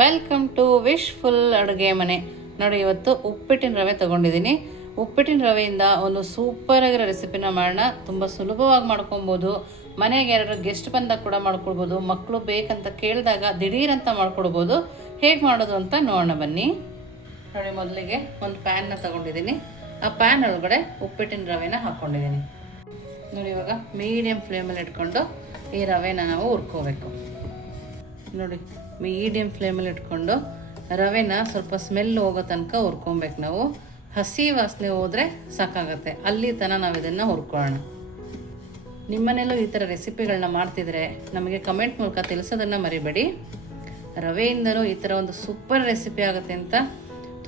Welcome to wishful ಅಡುಗೆ ಮನೆ. ನೋಡಿ, ಇವತ್ತು ಉಪ್ಪಿಟ್ಟಿನ ರವೆ ತೊಗೊಂಡಿದ್ದೀನಿ. ಉಪ್ಪಿಟ್ಟಿನ ರವೆಯಿಂದ ಒಂದು ಸೂಪರ್ ಆಗಿರೋ ರೆಸಿಪಿನ ಮಾಡೋಣ. ತುಂಬ ಸುಲಭವಾಗಿ ಮಾಡ್ಕೊಬೋದು. ಮನೆಗೆ ಯಾರು ಗೆಸ್ಟ್ ಬಂದಾಗ ಕೂಡ ಮಾಡ್ಕೊಳ್ಬೋದು. ಮಕ್ಕಳು ಬೇಕಂತ ಕೇಳಿದಾಗ ದಿಢೀರಂತ ಮಾಡ್ಕೊಳ್ಬೋದು. ಹೇಗೆ ಮಾಡೋದು ಅಂತ ನೋಡೋಣ ಬನ್ನಿ. ನೋಡಿ, ಮೊದಲಿಗೆ ಒಂದು ಪ್ಯಾನ್ನ ತೊಗೊಂಡಿದ್ದೀನಿ. ಆ ಪ್ಯಾನ್ ಒಳಗಡೆ ಉಪ್ಪಿಟ್ಟಿನ ರವೆನ ಹಾಕ್ಕೊಂಡಿದ್ದೀನಿ. ನೋಡಿ, ಇವಾಗ ಮೀಡಿಯಮ್ ಫ್ಲೇಮಲ್ಲಿ ಇಟ್ಕೊಂಡು ಈ ರವೆನ ನಾವು ಹುರ್ಕೋಬೇಕು. ನೋಡಿ, ಮೀಡಿಯಮ್ ಫ್ಲೇಮಲ್ಲಿ ಇಟ್ಕೊಂಡು ರವೆನ ಸ್ವಲ್ಪ ಸ್ಮೆಲ್ ಹೋಗೋ ತನಕ ಹುರ್ಕೊಬೇಕು. ನಾವು ಹಸಿ ವಾಸನೆ ಹೋದರೆ ಸಾಕಾಗತ್ತೆ, ಅಲ್ಲಿ ತನಕ ನಾವು ಇದನ್ನು ಹುರ್ಕೊಳ್ಳೋಣ. ನಿಮ್ಮನೇಲೂ ಈ ಥರ ರೆಸಿಪಿಗಳನ್ನ ಮಾಡ್ತಿದ್ರೆ ನಮಗೆ ಕಮೆಂಟ್ ಮೂಲಕ ತಿಳಿಸೋದನ್ನು ಮರಿಬೇಡಿ. ರವೆಯಿಂದಲೂ ಈ ಥರ ಒಂದು ಸೂಪರ್ ರೆಸಿಪಿ ಆಗುತ್ತೆ ಅಂತ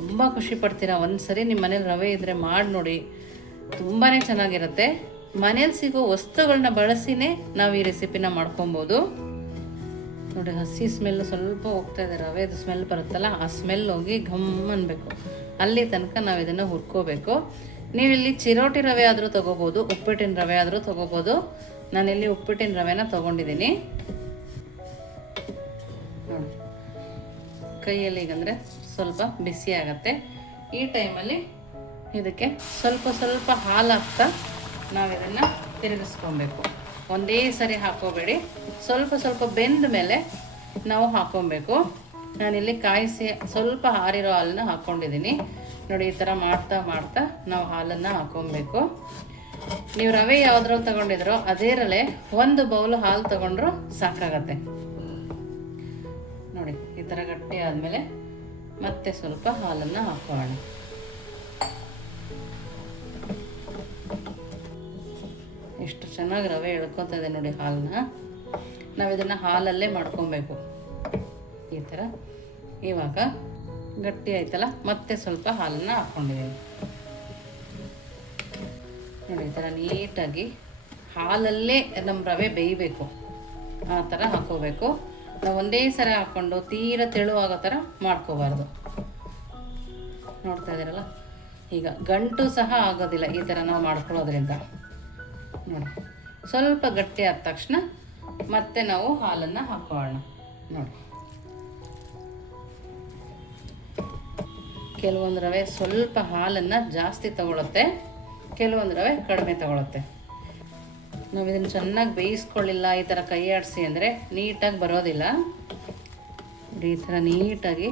ತುಂಬ ಖುಷಿ ಪಡ್ತೀರಾ. ಒಂದು ಸರಿ ನಿಮ್ಮ ಮನೇಲಿ ರವೆ ಇದ್ದರೆ ಮಾಡಿ ನೋಡಿ, ತುಂಬಾ ಚೆನ್ನಾಗಿರುತ್ತೆ. ಮನೇಲಿ ಸಿಗೋ ವಸ್ತುಗಳನ್ನ ಬಳಸಿನೇ ನಾವು ಈ ರೆಸಿಪಿನ ಮಾಡ್ಕೊಬೋದು. ನೋಡಿ, ಹಸಿ ಸ್ಮೆಲ್ಲು ಸ್ವಲ್ಪ ಹೋಗ್ತಾ ಇದೆ. ರವೆದು ಸ್ಮೆಲ್ ಬರುತ್ತಲ್ಲ, ಆ ಸ್ಮೆಲ್ ಹೋಗಿ ಘಮ್ ಅನ್ಬೇಕು. ಅಲ್ಲಿ ತನಕ ನಾವು ಇದನ್ನು ಹುರ್ಕೋಬೇಕು. ನೀವಿಲ್ಲಿ ಚಿರೋಟಿ ರವೆ ಆದರೂ ತೊಗೋಬೋದು, ಉಪ್ಪಿಟ್ಟಿನ ರವೆ ಆದರೂ ತೊಗೋಬೋದು. ನಾನಿಲ್ಲಿ ಉಪ್ಪಿಟ್ಟಿನ ರವೆನ ತೊಗೊಂಡಿದ್ದೀನಿ. ನೋಡಿ, ಕೈಯಲ್ಲಿ ಈಗಂದರೆ ಸ್ವಲ್ಪ ಬಿಸಿ ಆಗುತ್ತೆ. ಈ ಟೈಮಲ್ಲಿ ಇದಕ್ಕೆ ಸ್ವಲ್ಪ ಸ್ವಲ್ಪ ಹಾಲು ಹಾಕ್ತಾ ನಾವು ಇದನ್ನು ತಿರುಗಿಸ್ಕೊಬೇಕು. ಒಂದೇ ಸರಿ ಹಾಕೋಬೇಡಿ, ಸ್ವಲ್ಪ ಸ್ವಲ್ಪ ಬೆಂದ ಮೇಲೆ ನಾವು ಹಾಕ್ಕೊಬೇಕು. ನಾನಿಲ್ಲಿ ಕಾಯಿಸಿ ಸ್ವಲ್ಪ ಹಾರಿರೋ ಹಾಲನ್ನ ಹಾಕ್ಕೊಂಡಿದ್ದೀನಿ. ನೋಡಿ, ಈ ಥರ ಮಾಡ್ತಾ ಮಾಡ್ತಾ ನಾವು ಹಾಲನ್ನು ಹಾಕ್ಕೊಬೇಕು. ನೀವು ರವೆ ಯಾವುದ್ರಲ್ಲಿ ತೊಗೊಂಡಿದ್ರೋ ಅದೇರಲ್ಲೇ ಒಂದು ಬೌಲು ಹಾಲು ತೊಗೊಂಡ್ರೂ ಸಾಕಾಗತ್ತೆ. ನೋಡಿ, ಈ ಥರ ಗಟ್ಟಿ ಆದಮೇಲೆ ಮತ್ತೆ ಸ್ವಲ್ಪ ಹಾಲನ್ನು ಹಾಕೋಣ. ಎಷ್ಟು ಚೆನ್ನಾಗಿ ರವೆ ಎಳ್ಕೊತಾ ಇದೆ ನೋಡಿ ಹಾಲನ್ನ. ನಾವು ಇದನ್ನು ಹಾಲಲ್ಲೇ ಮಾಡ್ಕೊಬೇಕು. ಈ ಥರ ಇವಾಗ ಗಟ್ಟಿ ಆಯ್ತಲ್ಲ, ಮತ್ತೆ ಸ್ವಲ್ಪ ಹಾಲನ್ನು ಹಾಕ್ಕೊಂಡಿದ್ದೀನಿ. ನೋಡಿ, ಈ ಥರ ನೀಟಾಗಿ ಹಾಲಲ್ಲೇ ನಮ್ಮ ರವೆ ಬೇಯಬೇಕು. ಆ ಥರ ಹಾಕೋಬೇಕು. ನಾವು ಒಂದೇ ಸರಿ ಹಾಕ್ಕೊಂಡು ತೀರ ತೆಳುವಾಗೋ ಥರ ಮಾಡ್ಕೋಬಾರ್ದು. ನೋಡ್ತಾ ಇದ್ದೀರಲ್ಲ, ಈಗ ಗಂಟು ಸಹ ಆಗೋದಿಲ್ಲ ಈ ಥರ ನಾವು ಮಾಡ್ಕೊಳ್ಳೋದ್ರಿಂದ. ನೋಡಿ, ಸ್ವಲ್ಪ ಗಟ್ಟಿ ಆದ ತಕ್ಷಣ ಮತ್ತೆ ನಾವು ಹಾಲನ್ನು ಹಾಕೋಣ. ನೋಡಿ, ಕೆಲವೊಂದು ರವೆ ಸ್ವಲ್ಪ ಹಾಲನ್ನು ಜಾಸ್ತಿ ತಗೊಳುತ್ತೆ, ಕೆಲವೊಂದು ರವೆ ಕಡಿಮೆ ತಗೊಳುತ್ತೆ. ನಾವು ಇದನ್ನು ಚೆನ್ನಾಗಿ ಬೇಯಿಸ್ಕೊಳ್ಳಿಲ್ಲ, ಈ ಥರ ಕೈ ಆಡಿಸಿ ಅಂದರೆ ನೀಟಾಗಿ ಬರೋದಿಲ್ಲ. ಈ ಥರ ನೀಟಾಗಿ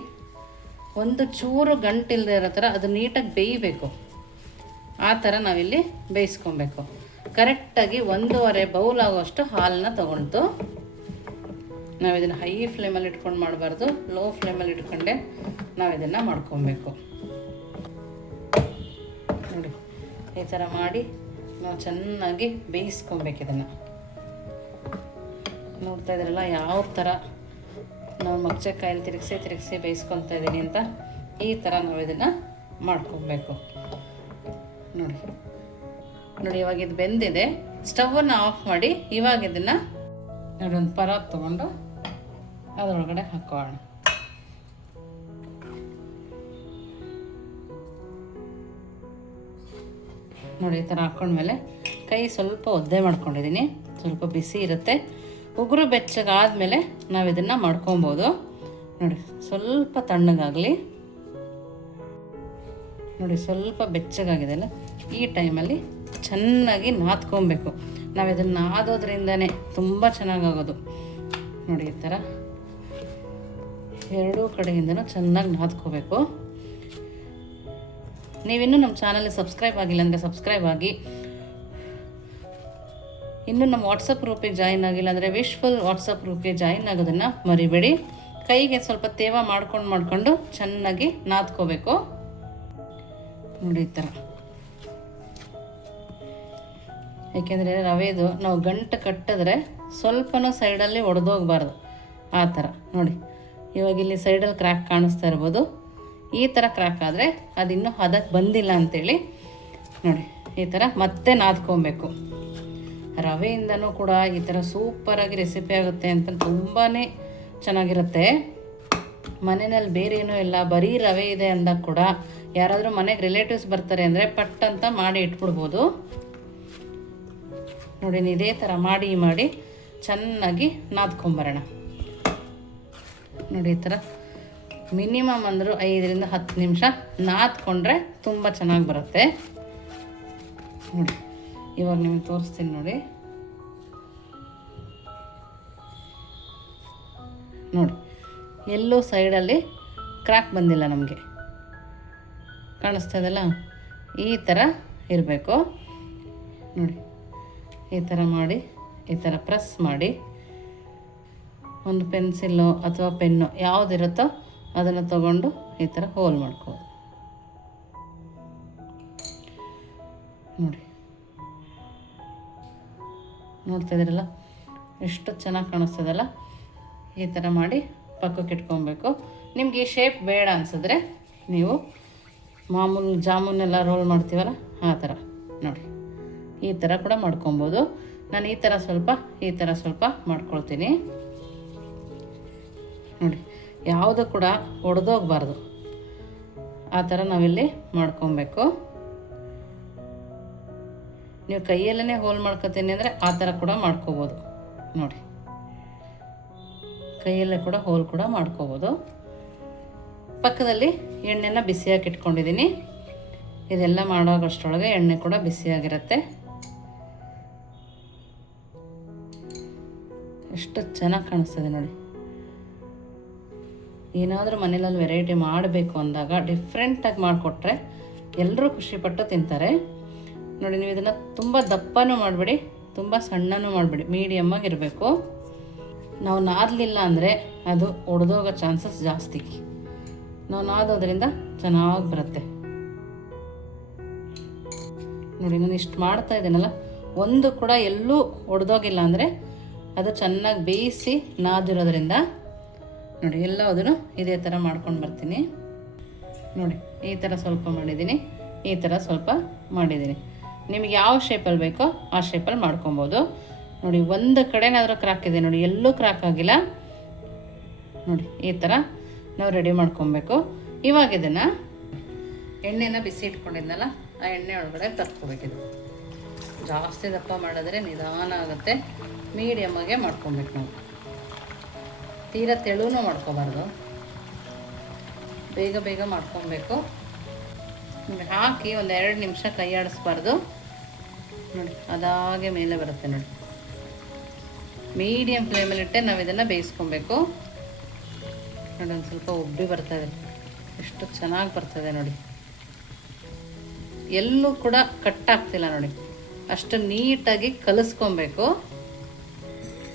ಒಂದು ಚೂರು ಗಂಟಿಲ್ಲದೆ ಇರೋ ಥರ ಅದು ನೀಟಾಗಿ ಬೇಯಬೇಕು. ಆ ಥರ ನಾವಿಲ್ಲಿ ಬೇಯಿಸ್ಕೊಬೇಕು. ಕರೆಕ್ಟಾಗಿ 1.5 ಬೌಲ್ ಆಗೋಷ್ಟು ಹಾಲನ್ನ ತೊಗೊಂಡು ನಾವು ಇದನ್ನು ಹೈ ಫ್ಲೇಮಲ್ಲಿ ಇಟ್ಕೊಂಡು ಮಾಡಬಾರ್ದು, ಲೋ ಫ್ಲೇಮಲ್ಲಿ ಇಟ್ಕೊಂಡೆ ನಾವು ಇದನ್ನು ಮಾಡ್ಕೊಬೇಕು. ನೋಡಿ, ಈ ಥರ ಮಾಡಿ ನಾವು ಚೆನ್ನಾಗಿ ಬೇಯಿಸ್ಕೊಬೇಕು. ಇದನ್ನು ನೋಡ್ತಾ ಇದ್ದೀರಲ್ಲ ಯಾವ ಥರ ನಾವು ಮಗ್ಚಕಾಯಲ್ಲಿ ತಿರುಗಿಸಿ ಬೇಯಿಸ್ಕೊತಾ ಇದ್ದೀನಿ ಅಂತ. ಈ ಥರ ನಾವು ಇದನ್ನು ಮಾಡ್ಕೊಬೇಕು. ನೋಡಿ ನೋಡಿ, ಇವಾಗ ಇದು ಬೆಂದಿದೆ. ಸ್ಟವನ್ನು ಆಫ್ ಮಾಡಿ ಇವಾಗ ಇದನ್ನು ನೋಡಿ ಒಂದು ಪರಾತ್ ತೊಗೊಂಡು ಅದರೊಳಗಡೆ ಹಾಕೋಣ. ನೋಡಿ, ಈ ಥರ ಹಾಕ್ಕೊಂಡ್ಮೇಲೆ ಕೈ ಸ್ವಲ್ಪ ಒದ್ದೆ ಮಾಡ್ಕೊಂಡಿದ್ದೀನಿ. ಸ್ವಲ್ಪ ಬಿಸಿ ಇರುತ್ತೆ. ಉಗುರು ಬೆಚ್ಚಗಾದ್ಮೇಲೆ ನಾವು ಇದನ್ನು ಮಾಡ್ಕೊಬೋದು. ನೋಡಿ, ಸ್ವಲ್ಪ ತಣ್ಣಗಾಗಲಿ. ನೋಡಿ, ಸ್ವಲ್ಪ ಬೆಚ್ಚಗಾಗಿದೆ ಅಲ್ಲ, ಈ ಟೈಮಲ್ಲಿ ಚೆನ್ನಾಗಿ ನಾದ್ಕೊಬೇಕು. ನಾವು ಇದನ್ನು ನಾದೋದ್ರಿಂದನೇ ತುಂಬ ಚೆನ್ನಾಗಾಗೋದು. ನೋಡಿ, ಈ ಥರ ಎರಡೂ ಕಡೆಯಿಂದನೂ ಚೆನ್ನಾಗಿ ನಾದ್ಕೋಬೇಕು. ನೀವಿನ್ನೂ ನಮ್ಮ ಚಾನಲ್ಗೆ ಸಬ್ಸ್ಕ್ರೈಬ್ ಆಗಿಲ್ಲ ಅಂದರೆ ಸಬ್ಸ್ಕ್ರೈಬ್ ಆಗಿ. ಇನ್ನೂ ನಮ್ಮ ವಾಟ್ಸಪ್ ಗ್ರೂಪಿಗೆ ಜಾಯಿನ್ ಆಗಿಲ್ಲ ಅಂದರೆ ವಿಶ್ಫುಲ್ ವಾಟ್ಸಪ್ ಗ್ರೂಪ್ಗೆ ಜಾಯಿನ್ ಆಗೋದನ್ನು ಮರಿಬೇಡಿ. ಕೈಗೆ ಸ್ವಲ್ಪ ತೇವ ಮಾಡ್ಕೊಂಡು ಚೆನ್ನಾಗಿ ನಾದ್ಕೋಬೇಕು. ನೋಡಿ, ಈ ಥರ. ಏಕೆಂದರೆ ರವೆದು ನಾವು ಗಂಟು ಕಟ್ಟಿದ್ರೆ ಸ್ವಲ್ಪನೂ ಸೈಡಲ್ಲಿ ಒಡೆದೋಗ್ಬಾರ್ದು. ಆ ಥರ ನೋಡಿ, ಇವಾಗ ಇಲ್ಲಿ ಸೈಡಲ್ಲಿ ಕ್ರ್ಯಾಕ್ ಕಾಣಿಸ್ತಾ ಇರ್ಬೋದು. ಈ ಥರ ಕ್ರ್ಯಾಕ್ ಆದರೆ ಅದಿನ್ನೂ ಹದಕ್ಕೆ ಬಂದಿಲ್ಲ ಅಂಥೇಳಿ. ನೋಡಿ, ಈ ಥರ ಮತ್ತೆ ನಾದ್ಕೊಬೇಕು. ರವೆಯಿಂದನೂ ಕೂಡ ಈ ಥರ ಸೂಪರಾಗಿ ರೆಸಿಪಿ ಆಗುತ್ತೆ ಅಂತ ತುಂಬಾ ಚೆನ್ನಾಗಿರುತ್ತೆ. ಮನೆಯಲ್ಲಿ ಬೇರೆ ಏನೂ ಇಲ್ಲ, ಬರೀ ರವೆ ಇದೆ ಅಂದಾಗ ಕೂಡ ಯಾರಾದರೂ ಮನೆಗೆ ರಿಲೇಟಿವ್ಸ್ ಬರ್ತಾರೆ ಅಂದರೆ ಪಟ್ ಅಂತ ಮಾಡಿ ಇಟ್ಬಿಡ್ಬೋದು. ನೋಡಿ, ಇದೇ ಥರ ಮಾಡಿ ಚೆನ್ನಾಗಿ ನಾದ್ಕೊಂಬರೋಣ. ನೋಡಿ, ಈ ಥರ ಮಿನಿಮಮ್ ಅಂದರೂ 5ರಿಂದ 10 ನಿಮಿಷ ನಾದ್ಕೊಂಡ್ರೆ ತುಂಬ ಚೆನ್ನಾಗಿ ಬರುತ್ತೆ ನೋಡಿ. ಇವಾಗ ನಿಮಗೆ ತೋರಿಸ್ತೀನಿ ನೋಡಿ. ನೋಡಿ ಎಲ್ಲೂ ಸೈಡಲ್ಲಿ ಕ್ರ್ಯಾಕ್ ಬಂದಿಲ್ಲ ನಮಗೆ, ಕಾಣಿಸ್ತಾ ಇದೆಲ್ಲ. ಈ ಥರ ಇರಬೇಕು ನೋಡಿ. ಈ ಥರ ಮಾಡಿ, ಈ ಥರ ಪ್ರೆಸ್ ಮಾಡಿ, ಒಂದು ಪೆನ್ಸಿಲ್ಲು ಅಥವಾ ಪೆನ್ನು ಯಾವುದಿರುತ್ತೋ ಅದನ್ನು ತಗೊಂಡು ಈ ಥರ ಹೋಲ್ ಮಾಡ್ಕೋದು ನೋಡಿ. ನೋಡ್ತಾ ಇದ್ದೀರಲ್ಲ ಎಷ್ಟು ಚೆನ್ನಾಗಿ ಕಾಣಿಸ್ತದಲ್ಲ. ಈ ಥರ ಮಾಡಿ ಪಕ್ಕಕ್ಕೆ ಇಟ್ಕೊಬೇಕು. ನಿಮಗೆ ಈ ಶೇಪ್ ಬೇಡ ಅನಿಸಿದ್ರೆ ನೀವು ಮಾಮೂಲು ಜಾಮೂನೆಲ್ಲ ರೋಲ್ ಮಾಡ್ತೀವಲ್ಲ ಆ ಥರ ನೋಡಿ, ಈ ಥರ ಕೂಡ ಮಾಡ್ಕೊಬೋದು. ನಾನು ಈ ಥರ ಸ್ವಲ್ಪ ಮಾಡ್ಕೊಳ್ತೀನಿ ನೋಡಿ. ಯಾವುದು ಕೂಡ ಒಡೆದೋಗ್ಬಾರ್ದು, ಆ ಥರ ನಾವಿಲ್ಲಿ ಮಾಡ್ಕೊಬೇಕು. ನೀವು ಕೈಯಲ್ಲೇ ಹೋಲ್ ಮಾಡ್ಕೊತೀನಿ ಅಂದರೆ ಆ ಥರ ಕೂಡ ಮಾಡ್ಕೋಬೋದು ನೋಡಿ. ಕೈಯಲ್ಲೇ ಕೂಡ ಹೋಲ್ ಕೂಡ ಮಾಡ್ಕೋಬೋದು. ಪಕ್ಕದಲ್ಲಿ ಎಣ್ಣೆನ ಬಿಸಿಯಾಗಿ ಇಟ್ಕೊಂಡಿದ್ದೀನಿ. ಇದೆಲ್ಲ ಮಾಡೋಷ್ಟರೊಳಗೆ ಎಣ್ಣೆ ಕೂಡ ಬಿಸಿಯಾಗಿರುತ್ತೆ. ಎಷ್ಟು ಚೆನ್ನಾಗಿ ಕಾಣಿಸ್ತದೆ ನೋಡಿ. ಏನಾದರೂ ಮನೇಲಿ ವೆರೈಟಿ ಮಾಡಬೇಕು ಅಂದಾಗ ಡಿಫ್ರೆಂಟಾಗಿ ಮಾಡಿಕೊಟ್ರೆ ಎಲ್ಲರೂ ಖುಷಿಪಟ್ಟು ತಿಂತಾರೆ ನೋಡಿ. ನೀವು ಇದನ್ನು ತುಂಬ ದಪ್ಪನೂ ಮಾಡಬೇಡಿ, ತುಂಬ ಸಣ್ಣನೂ ಮಾಡಬೇಡಿ, ಮೀಡಿಯಮ್ಮಾಗಿರಬೇಕು. ನಾವು ನಾದಲಿಲ್ಲ ಅಂದರೆ ಅದು ಒಡೆದೋಗೋ ಚಾನ್ಸಸ್ ಜಾಸ್ತಿ. ನಾವು ನಾದೋದ್ರಿಂದ ಚೆನ್ನಾಗಿ ಬರುತ್ತೆ ನೋಡಿ. ನಾನು ಇಷ್ಟು ಮಾಡ್ತಾ ಇದ್ದೀನಲ್ಲ, ಒಂದು ಕೂಡ ಎಲ್ಲೂ ಒಡೆದೋಗಿಲ್ಲ ಅಂದರೆ ಅದು ಚೆನ್ನಾಗಿ ಬೇಯಿಸಿ ನಾದಿರೋದ್ರಿಂದ ನೋಡಿ. ಎಲ್ಲದನ್ನು ಇದೇ ಥರ ಮಾಡ್ಕೊಂಡು ಬರ್ತೀನಿ ನೋಡಿ. ಈ ಥರ ಸ್ವಲ್ಪ ಮಾಡಿದ್ದೀನಿ, ಈ ಥರ ಸ್ವಲ್ಪ ಮಾಡಿದ್ದೀನಿ. ನಿಮಗೆ ಯಾವ ಶೇಪಲ್ಲಿ ಬೇಕೋ ಆ ಶೇಪಲ್ಲಿ ಮಾಡ್ಕೊಬೋದು ನೋಡಿ. ಒಂದು ಕಡೆನಾದರೂ ಕ್ರ್ಯಾಕ್ ಇದೆ ನೋಡಿ, ಎಲ್ಲೂ ಕ್ರ್ಯಾಕ್ ಆಗಿಲ್ಲ ನೋಡಿ. ಈ ಥರ ನಾವು ರೆಡಿ ಮಾಡ್ಕೊಬೇಕು. ಇವಾಗ ಇದನ್ನು ಎಣ್ಣೆನ ಬಿಸಿ ಇಟ್ಕೊಂಡಿದ್ನಲ್ಲ, ಆ ಎಣ್ಣೆ ಒಳಗಡೆ ತರ್ಕೋಬೇಕಿದು. ಜಾಸ್ತಿ ದಪ್ಪ ಮಾಡಿದ್ರೆ ನಿಧಾನ ಆಗುತ್ತೆ. ಮೀಡಿಯಮ್ಮಾಗೆ ಮಾಡ್ಕೊಬೇಕು ನಾವು. ತೀರಾ ತೆಳುನೂ ಮಾಡ್ಕೋಬಾರ್ದು, ಬೇಗ ಬೇಗ ಮಾಡ್ಕೊಬೇಕು ನೋಡಿ. ಹಾಕಿ ಒಂದು 2 ನಿಮಿಷ ಕೈ ಆಡಿಸ್ಬಾರ್ದು ನೋಡಿ. ಅದಾಗೆ ಮೇಲೆ ಬರುತ್ತೆ ನೋಡಿ. ಮೀಡಿಯಮ್ ಫ್ಲೇಮಲ್ಲಿಟ್ಟೆ ನಾವು ಇದನ್ನು ಬೇಯಿಸ್ಕೊಬೇಕು ನೋಡಿ. ಒಂದು ಸ್ವಲ್ಪ ಉಬ್ಬಿ ಬರ್ತದೆ, ಎಷ್ಟು ಚೆನ್ನಾಗಿ ಬರ್ತದೆ ನೋಡಿ. ಎಲ್ಲೂ ಕೂಡ ಕಟ್ಟಾಗ್ತಿಲ್ಲ ನೋಡಿ. ಅಷ್ಟು ನೀಟಾಗಿ ಕಲಿಸ್ಕೊಬೇಕು.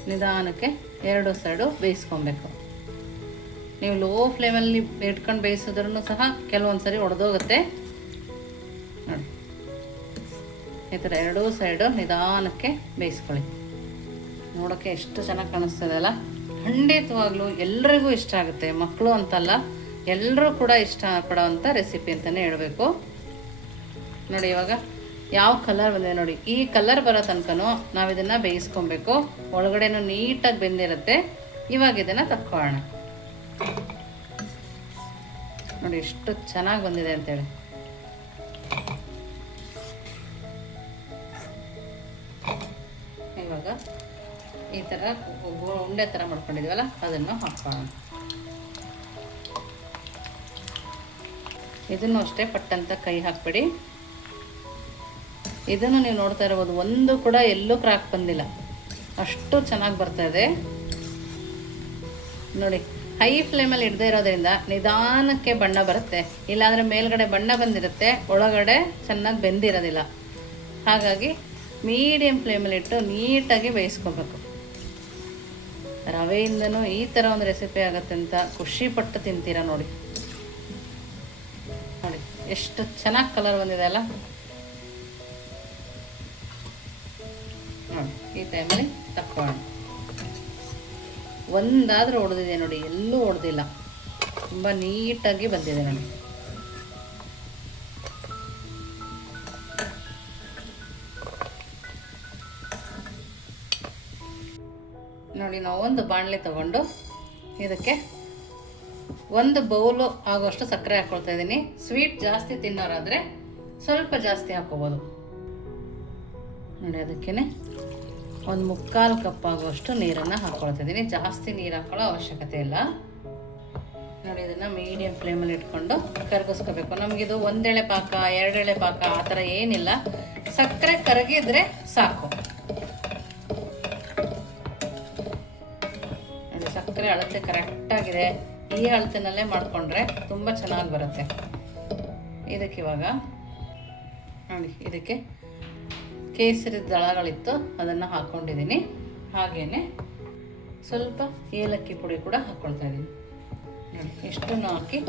ನಿಧಾನಕ್ಕೆ 2 ಸೈಡು ಬೇಯಿಸ್ಕೊಬೇಕು. ನೀವು ಲೋ ಫ್ಲೇಮಲ್ಲಿ ಇಟ್ಕೊಂಡು ಬೇಯಿಸಿದ್ರೂ ಸಹ ಕೆಲವೊಂದು ಸರಿ ಒಡೆದೋಗುತ್ತೆ ನೋಡಿ. ಈ ಥರ 2 ಸೈಡು ನಿಧಾನಕ್ಕೆ ಬೇಯಿಸ್ಕೊಳ್ಳಿ. ನೋಡೋಕ್ಕೆ ಎಷ್ಟು ಚೆನ್ನಾಗಿ ಕಾಣಿಸ್ತದೆ ಅಲ್ಲ. ಖಂಡಿತವಾಗ್ಲೂ ಎಲ್ರಿಗೂ ಇಷ್ಟ ಆಗುತ್ತೆ, ಮಕ್ಕಳು ಅಂತಲ್ಲ, ಎಲ್ಲರೂ ಕೂಡ ಇಷ್ಟಪಡೋವಂಥ ರೆಸಿಪಿ ಅಂತಲೇ ಹೇಳಬೇಕು ನೋಡಿ. ಇವಾಗ ಯಾವ ಕಲರ್ ಬಂದಿದೆ ನೋಡಿ. ಈ ಕಲರ್ ಬರೋ ತನಕನೂ ನಾವು ಇದನ್ನು ಬೇಯಿಸ್ಕೊಬೇಕು. ಒಳಗಡೆನೂ ನೀಟಾಗಿ ಬೆಂದಿರುತ್ತೆ. ಇವಾಗ ಇದನ್ನು ತಕ್ಕೊಳ್ಳೋಣ ನೋಡಿ, ಎಷ್ಟು ಚೆನ್ನಾಗಿ ಬಂದಿದೆ ಅಂತೇಳಿ. ಇವಾಗ ಈ ಥರ ಉಂಡೆ ಥರ ಮಾಡ್ಕೊಂಡಿದ್ದೀವಲ್ಲ ಅದನ್ನು ಹಾಕ್ಕೊಳ್ಳೋಣ. ಇದನ್ನು ಅಷ್ಟೇ ಪಟ್ಟಂತ ಕೈ ಹಾಕ್ಬಿಡಿ. ಇದನ್ನು ನೀವು ನೋಡ್ತಾ ಇರ್ಬೋದು, ಒಂದು ಕೂಡ ಎಲ್ಲೂ ಕ್ರ್ಯಾಕ್ ಬಂದಿಲ್ಲ, ಅಷ್ಟು ಚೆನ್ನಾಗಿ ಬರ್ತಾ ಇದೆ ನೋಡಿ. ಹೈ ಫ್ಲೇಮಲ್ಲಿ ಇಡದೇ ಇರೋದ್ರಿಂದ ನಿಧಾನಕ್ಕೆ ಬಣ್ಣ ಬರುತ್ತೆ. ಇಲ್ಲಾಂದರೆ ಮೇಲ್ಗಡೆ ಬಣ್ಣ ಬಂದಿರುತ್ತೆ, ಒಳಗಡೆ ಚೆನ್ನಾಗಿ ಬೆಂದಿರೋದಿಲ್ಲ. ಹಾಗಾಗಿ ಮೀಡಿಯಮ್ ಫ್ಲೇಮಲ್ಲಿ ಇಟ್ಟು ನೀಟಾಗಿ ಬೇಯಿಸ್ಕೋಬೇಕು. ರವೆಯಿಂದನೂ ಈ ಥರ ಒಂದು ರೆಸಿಪಿ ಆಗುತ್ತೆ ಅಂತ ಖುಷಿಪಟ್ಟು ತಿಂತೀರಾ ನೋಡಿ. ನೋಡಿ ಎಷ್ಟು ಚೆನ್ನಾಗಿ ಕಲರ್ ಬಂದಿದೆ ಅಲ್ಲ ನೋಡಿ. ಈ ಟೈಮಲ್ಲಿ ತಕ್ಕೊಳ್ಳೋಣ. ಒಂದಾದರೂ ಹೊಡೆದಿದೆ ನೋಡಿ, ಎಲ್ಲೂ ಹೊಡೆದಿಲ್ಲ, ತುಂಬ ನೀಟಾಗಿ ಬಂದಿದೆ ನನಗೆ. ನೋಡಿ, ನಾವು ಒಂದು ಬಾಣಲೆ ತಗೊಂಡು ಇದಕ್ಕೆ 1 ಬೌಲು ಆಗೋಷ್ಟು ಸಕ್ಕರೆ ಹಾಕ್ಕೊಳ್ತಾ ಇದ್ದೀನಿ. ಸ್ವೀಟ್ ಜಾಸ್ತಿ ತಿನ್ನೋರಾದರೆ ಸ್ವಲ್ಪ ಜಾಸ್ತಿ ಹಾಕ್ಕೋಬೋದು ನೋಡಿ. ಅದಕ್ಕೇ 1/4 ಕಪ್ ಆಗುವಷ್ಟು ನೀರನ್ನು ಹಾಕ್ಕೊಳ್ತಾ ಇದ್ದೀನಿ. ಜಾಸ್ತಿ ನೀರು ಹಾಕೊಳ್ಳೋ ಅವಶ್ಯಕತೆ ಇಲ್ಲ. ನೋಡಿ ಇದನ್ನು ಮೀಡಿಯಮ್ ಫ್ಲೇಮಲ್ಲಿ ಇಟ್ಕೊಂಡು ಕರಗಿಸ್ಕೋಬೇಕು. ನಮಗಿದು ಒಂದೆಳೆ ಪಾಕ, ಎರಡೆಳೆ ಪಾಕ ಆ ಥರ ಏನಿಲ್ಲ, ಸಕ್ಕರೆ ಕರಗಿದ್ರೆ ಸಾಕು. ನೋಡಿ ಸಕ್ಕರೆ ಅಳತೆ ಕರೆಕ್ಟಾಗಿದೆ. ಈ ಅಳತೆನಲ್ಲೇ ಮಾಡಿಕೊಂಡ್ರೆ ತುಂಬ ಚೆನ್ನಾಗಿ ಬರುತ್ತೆ. ಇದಕ್ಕೆ ಇವಾಗ ನೋಡಿ ಇದಕ್ಕೆ ಕೇಸರಿ ದಳಗಳಿತ್ತು ಅದನ್ನು ಹಾಕ್ಕೊಂಡಿದ್ದೀನಿ. ಹಾಗೆಯೇ ಸ್ವಲ್ಪ ಏಲಕ್ಕಿ ಪುಡಿ ಕೂಡ ಹಾಕ್ಕೊಳ್ತಾ ಇದ್ದೀನಿ. ನೋಡಿ ಇಷ್ಟನ್ನು ಹಾಕಿ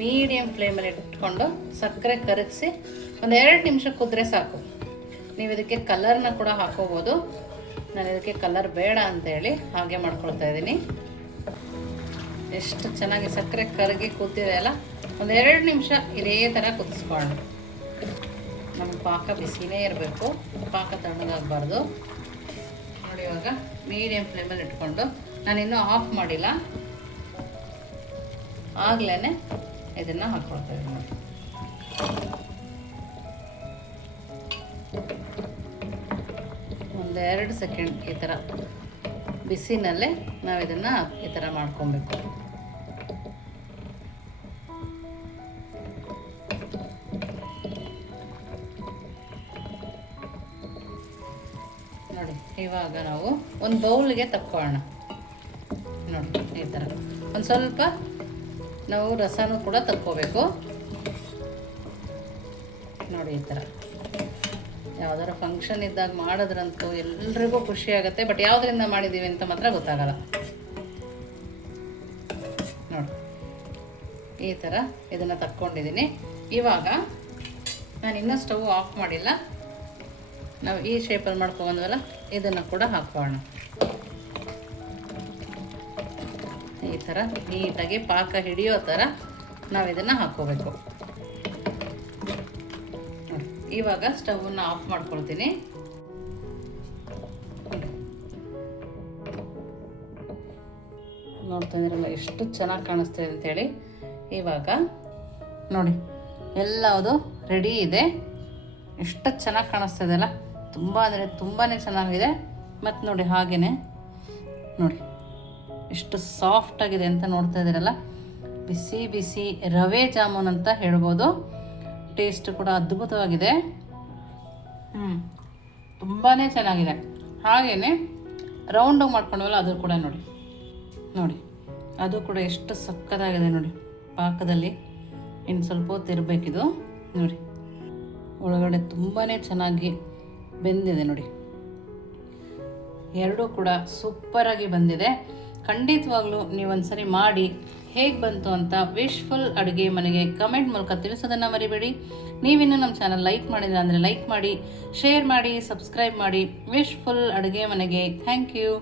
ಮೀಡಿಯಮ್ ಫ್ಲೇಮಲ್ಲಿ ಇಟ್ಕೊಂಡು ಸಕ್ಕರೆ ಕರಗಿಸಿ ಒಂದು 2 ನಿಮಿಷ ಕುದ್ರೆ ಸಾಕು. ನೀವು ಇದಕ್ಕೆ ಕಲರ್ನ ಕೂಡ ಹಾಕೋಬೋದು. ನಾನು ಇದಕ್ಕೆ ಕಲರ್ ಬೇಡ ಅಂತೇಳಿ ಹಾಗೆ ಮಾಡ್ಕೊಳ್ತಾ ಇದ್ದೀನಿ. ಎಷ್ಟು ಚೆನ್ನಾಗಿ ಸಕ್ಕರೆ ಕರಗಿ ಕೂತಿದೆ ಅಲ್ಲ, ಒಂದು 2 ನಿಮಿಷ ಇದೇ ಥರ ಕುದಿಸ್ಕೊಳ್ಳೋಣ. ನಮಗೆ ಪಾಕ ಬಿಸಿನೇ ಇರಬೇಕು, ಪಾಕ ತಣ್ಣಗಾಗಬಾರ್ದು. ನೋಡಿ ಇವಾಗ ಮೀಡಿಯಮ್ ಫ್ಲೇಮಲ್ಲಿ ಇಟ್ಕೊಂಡು, ನಾನಿನ್ನೂ ಆಫ್ ಮಾಡಿಲ್ಲ, ಆಗಲೇ ಇದನ್ನು ಹಾಕ್ಕೊಳ್ತಾ ಇದ್ದೀನಿ. ಒಂದು 2 ಸೆಕೆಂಡ್ ಈ ಥರ ಬಿಸಿನಲ್ಲೇ ನಾವು ಇದನ್ನು ಈ ಥರ ಮಾಡ್ಕೊಬೇಕು. ನೋಡಿ ಇವಾಗ ನಾವು ಒಂದು ಬೌಲ್ಗೆ ತಕ್ಕೊಳ್ಳೋಣ. ನೋಡಿ ಈ ಥರ ಒಂದು ಸ್ವಲ್ಪ ನಾವು ರಸನೂ ಕೂಡ ತಕ್ಕೋಬೇಕು. ನೋಡಿ ಈ ಥರ ಯಾವುದಾರ ಫಂಕ್ಷನ್ ಇದ್ದಾಗ ಮಾಡಿದ್ರಂತೂ ಎಲ್ರಿಗೂ ಖುಷಿ ಆಗುತ್ತೆ. ಬಟ್ ಯಾವುದರಿಂದ ಮಾಡಿದ್ದೀವಿ ಅಂತ ಮಾತ್ರ ಗೊತ್ತಾಗಲ್ಲ. ನೋಡಿ ಈ ಥರ ಇದನ್ನು ತಕ್ಕೊಂಡಿದ್ದೀನಿ. ಇವಾಗ ನಾನು ಇನ್ನೂ ಸ್ಟವ್ ಆಫ್ ಮಾಡಿಲ್ಲ. ನಾವು ಈ ಶೇಪಲ್ಲಿ ಮಾಡ್ಕೊಬಂದ್ವಲ್ಲ, ಇದನ್ನು ಕೂಡ ಹಾಕೋಣ. ಈ ಥರ ನೀಟಾಗಿ ಪಾಕ ಹಿಡಿಯೋ ಥರ ನಾವು ಇದನ್ನು ಹಾಕ್ಕೋಬೇಕು. ಇವಾಗ ಸ್ಟವನ್ನು ಆಫ್ ಮಾಡ್ಕೊಳ್ತೀನಿ. ನೋಡ್ತಾ ಇದ್ದೀರಲ್ಲ ಎಷ್ಟು ಚೆನ್ನಾಗಿ ಕಾಣಿಸ್ತಿದೆ ಅಂತೇಳಿ. ಇವಾಗ ನೋಡಿ ಎಲ್ಲವುದು ರೆಡಿ ಇದೆ. ಎಷ್ಟು ಚೆನ್ನಾಗಿ ಕಾಣಿಸ್ತಿದೆ ಅಲ್ಲ, ತುಂಬ ಅಂದರೆ ತುಂಬಾ ಚೆನ್ನಾಗಿದೆ. ಮತ್ತು ನೋಡಿ ಹಾಗೆಯೇ ನೋಡಿ ಎಷ್ಟು ಸಾಫ್ಟಾಗಿದೆ ಅಂತ ನೋಡ್ತಾ ಇದ್ದೀರಲ್ಲ. ಬಿಸಿ ಬಿಸಿ ರವೆ ಜಾಮೂನ್ ಅಂತ ಹೇಳ್ಬೋದು. ಟೇಸ್ಟ್ ಕೂಡ ಅದ್ಭುತವಾಗಿದೆ. ತುಂಬಾ ಚೆನ್ನಾಗಿದೆ. ಹಾಗೆಯೇ ರೌಂಡಾಗಿ ಮಾಡ್ಕೊಂಡವಲ್ಲ ಅದು ಕೂಡ ನೋಡಿ ನೋಡಿ ಅದು ಕೂಡ ಎಷ್ಟು ಸಕ್ಕತ್ತಾಗಿದೆ ನೋಡಿ. ಪಾಕದಲ್ಲಿ ಇನ್ನು ಸ್ವಲ್ಪ ಹೊತ್ತು ಇರಬೇಕಿದು. ನೋಡಿ ಒಳಗಡೆ ತುಂಬಾ ಚೆನ್ನಾಗಿ ಬೆಂದಿದೆ ನೋಡಿ. ಎರಡೂ ಕೂಡ ಸೂಪರಾಗಿ ಬಂದಿದೆ. ಖಂಡಿತವಾಗ್ಲೂ ನೀವೊಂದ್ಸರಿ ಮಾಡಿ ಹೇಗೆ ಬಂತು ಅಂತ ವಿಶ್ಫುಲ್ ಅಡುಗೆ ಮನೆಗೆ ಕಮೆಂಟ್ ಮೂಲಕ ತಿಳಿಸೋದನ್ನು ಮರಿಬೇಡಿ. ನೀವಿನ್ನೂ ನಮ್ಮ ಚಾನಲ್ ಲೈಕ್ ಮಾಡಿದ್ರೆ ಅಂದರೆ ಲೈಕ್ ಮಾಡಿ, ಶೇರ್ ಮಾಡಿ, ಸಬ್ಸ್ಕ್ರೈಬ್ ಮಾಡಿ. ವಿಶ್ಫುಲ್ ಅಡುಗೆ ಮನೆಗೆ ಥ್ಯಾಂಕ್ ಯು.